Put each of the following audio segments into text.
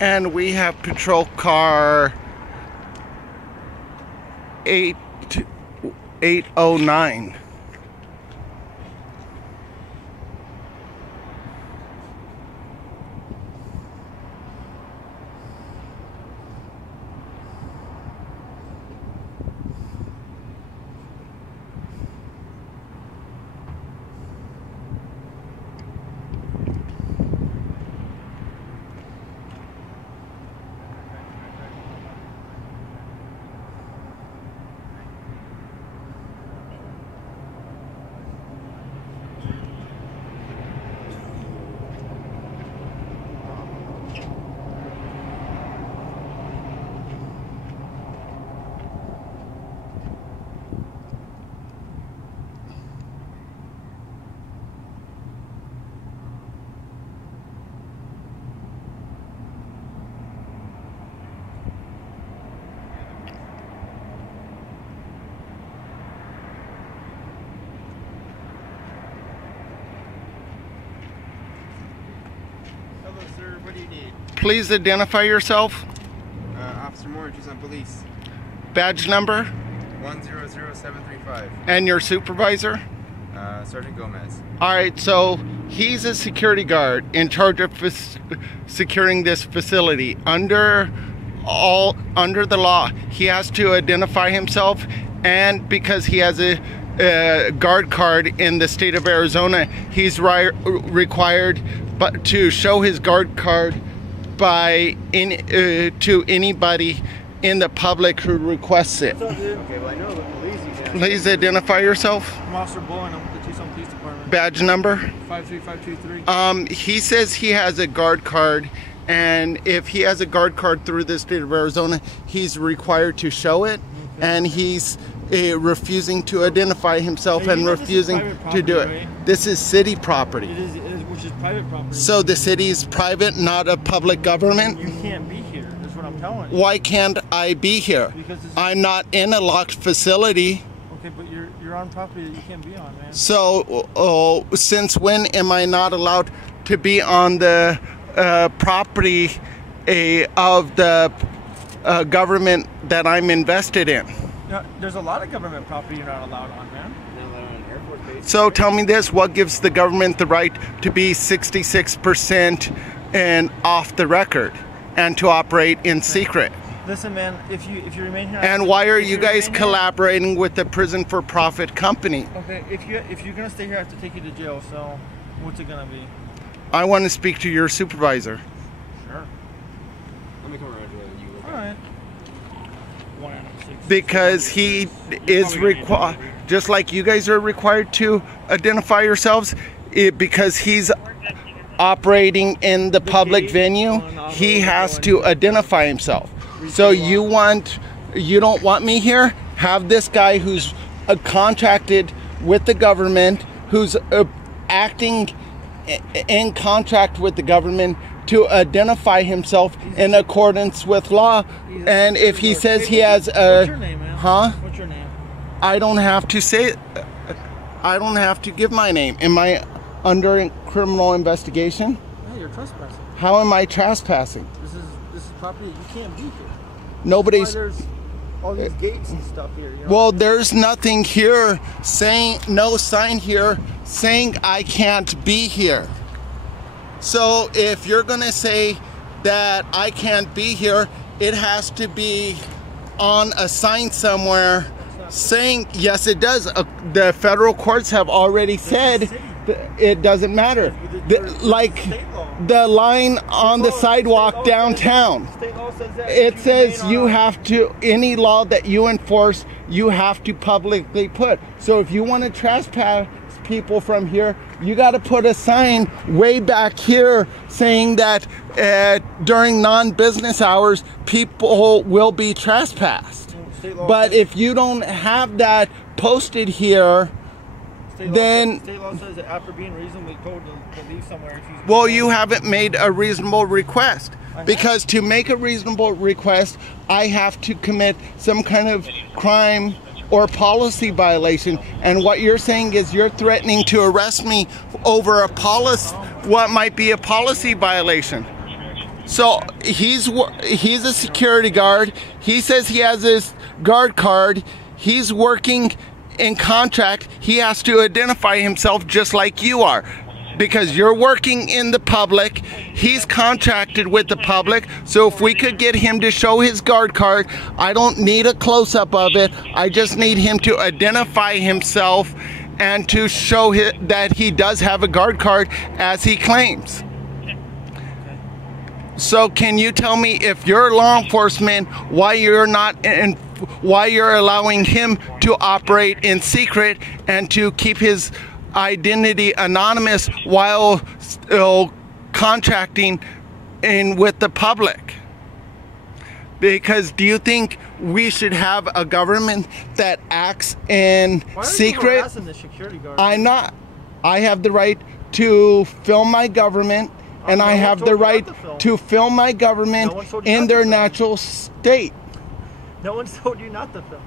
And we have patrol car 809. Hello, sir. What do you need? Please identify yourself. Officer Moore, Tucson Police. Badge number 100735. and your supervisor. Sergeant Gomez. Alright, so he's a security guard in charge of securing this facility. Under the law, he has to identify himself, and because he has a guard card in the state of Arizona, he's required to show his guard card to anybody in the public who requests it. Okay, well, I know the police. Please identify yourself. I'm Officer Bowen. I'm with the Tucson Police Department. Badge number? 53523. He says he has a guard card, and if he has a guard card through the state of Arizona, he's required to show it, and he's refusing to identify himself and refusing to do it. Right? This is city property. It is, which is private property. So the city is private, not a public government? You can't be here. That's what I'm telling you. Why can't I be here? Because I'm not in a locked facility. Okay, but you're on property that you can't be on, man. So, since when am I not allowed to be on the property of the government that I'm invested in? Yeah, there's a lot of government property you're not allowed on, man. So tell me this, what gives the government the right to be 66% and off the record and to operate in secret? Listen, man, if you remain here. And why are you guys collaborating with the prison for profit company? Okay, if you're gonna stay here, I have to take you to jail. So, what's it gonna be? I want to speak to your supervisor. Sure. Let me come around to you. All right. 1 out of 6. Because he is required, just like you guys are required to identify yourselves, because he's operating in the public venue, he has to identify himself. So you don't want me here? Have this guy who's contracted with the government, who's acting in contract with the government to identify himself in accordance with law. And if he says he has a... What's your name, man? Huh? What's your name? I don't have to say... I don't have to give my name. Am I under criminal investigation? No, you're trespassing. How am I trespassing? This is property that you can't be here. Nobody's... There's all these gates and stuff here. You know? Well, there's nothing here saying... No sign here saying I can't be here. So if you're gonna say that I can't be here, it has to be on a sign somewhere saying, yes it does. The federal courts have already said it doesn't matter. Like the line on the sidewalk downtown, it says you have to, any law that you enforce, you have to publicly put. So if you want to trespass people from here, you got to put a sign way back here saying that during non-business hours people will be trespassed. But if you don't have that posted here, then state law says that after being reasonably told to leave somewhere, if you... Well, you haven't made a reasonable request. Because to make a reasonable request, I have to commit some kind of crime or policy violation. And what you're saying is you're threatening to arrest me over a policy, what might be a policy violation. So he's a security guard. He says he has his guard card. He's working in contract. He has to identify himself just like you are, because you're working in the public. He's contracted with the public. So if we could get him to show his guard card, I don't need a close-up of it. I just need him to identify himself and to show that he does have a guard card as he claims. So can you tell me, if you're law enforcement, why you're allowing him to operate in secret and to keep his identity anonymous while still contracting in with the public? Because do you think we should have a government that acts in secret? Why are you harassing the security guard? I'm not. I have the right to film my government, and I have the right to film my government in their natural state. No one's told you not to film.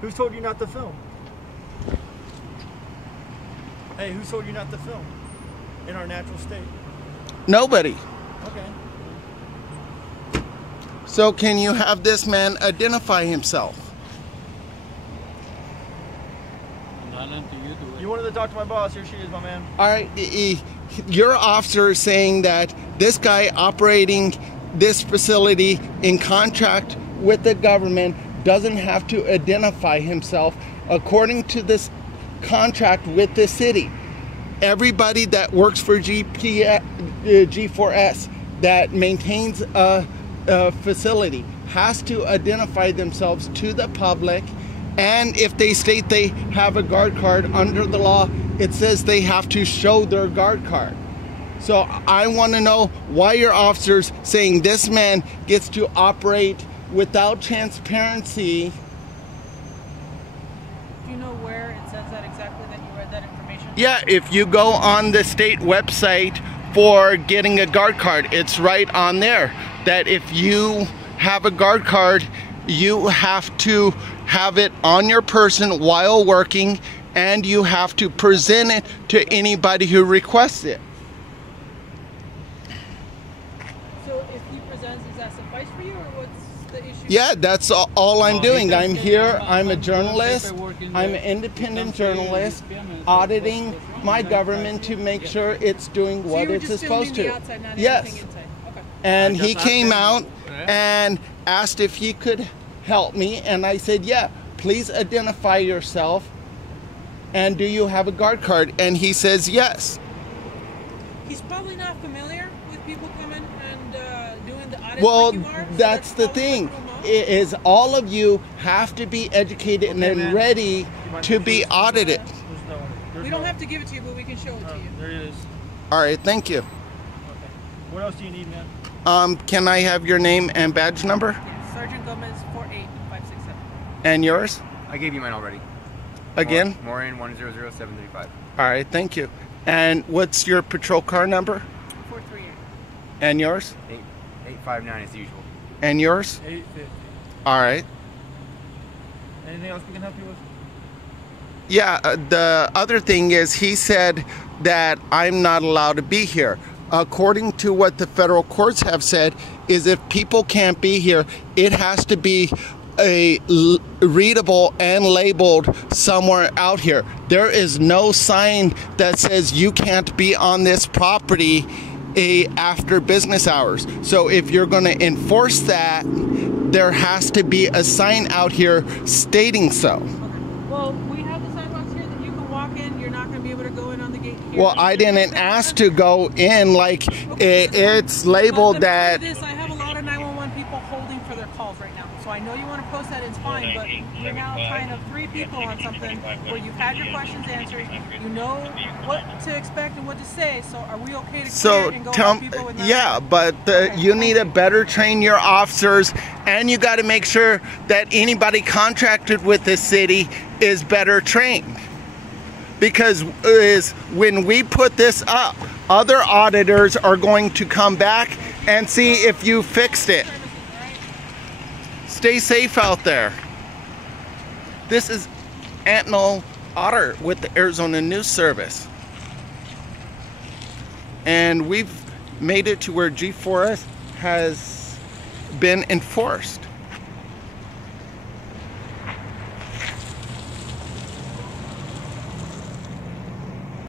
Who's told you not to film? Hey, who told you not to film in our natural state? Nobody. Okay. So can you have this man identify himself? You wanted to talk to my boss. Here she is, my man. All right. Your officer is saying that this guy operating this facility in contract with the government doesn't have to identify himself according to this contract with the city. Everybody that works for G4S that maintains a facility has to identify themselves to the public, and if they state they have a guard card, under the law it says they have to show their guard card. So I want to know why your officers saying this man gets to operate without transparency. Do you know where it says that exactly, that you read that information? Yeah, if you go on the state website for getting a guard card, it's right on there that if you have a guard card, you have to have it on your person while working, and you have to present it to anybody who requests it. So if he presents, does that suffice for you, or what's the issue? Yeah, that's all I'm doing. I'm here, I'm a journalist, I'm an independent journalist, auditing my government to make sure it's doing what it's supposed to. Yes. And he came out and asked if he could help me, and I said, yeah, please identify yourself, and do you have a guard card? And he says yes. He's probably not familiar with people coming and doing the audit. Well, like you are, so that's the thing, is all of you have to be educated and ready to be audited. We don't have to give it to you, but we can show it to you. There it is. All right, thank you. Okay. What else do you need, man? Can I have your name and badge number? Yes, Sergeant Gomez 48567. And yours? I gave you mine already. Again? Moran 100735. All right, thank you. And what's your patrol car number? 438. And yours? 859 as usual. And yours? 850. All right. Anything else we can help you with? Yeah, the other thing is he said that I'm not allowed to be here. According to what the federal courts have said, is if people can't be here, it has to be readable and labeled somewhere out here. There is no sign that says you can't be on this property after business hours. So if you're going to enforce that, there has to be a sign out here stating so. Okay. Well, we have the sidewalks here that you can walk in. You're not going to be able to go in on the gate here. Well, I didn't ask to go in, like it's labeled that. I have a lot of 911 people holding for their calls right now. So I know you want to post that, it's fine, but you're now kind of 3 people on something where you've had your questions answered, you know what to expect and what to say, so are we okay to clear it and go help people with that? Yeah, but you need to better train your officers, and you got to make sure that anybody contracted with the city is better trained. Because when we put this up, other auditors are going to come back and see if you fixed it. Stay safe out there. This is Antno Otter with the Arizona News Service. And we've made it to where G4S has been enforced.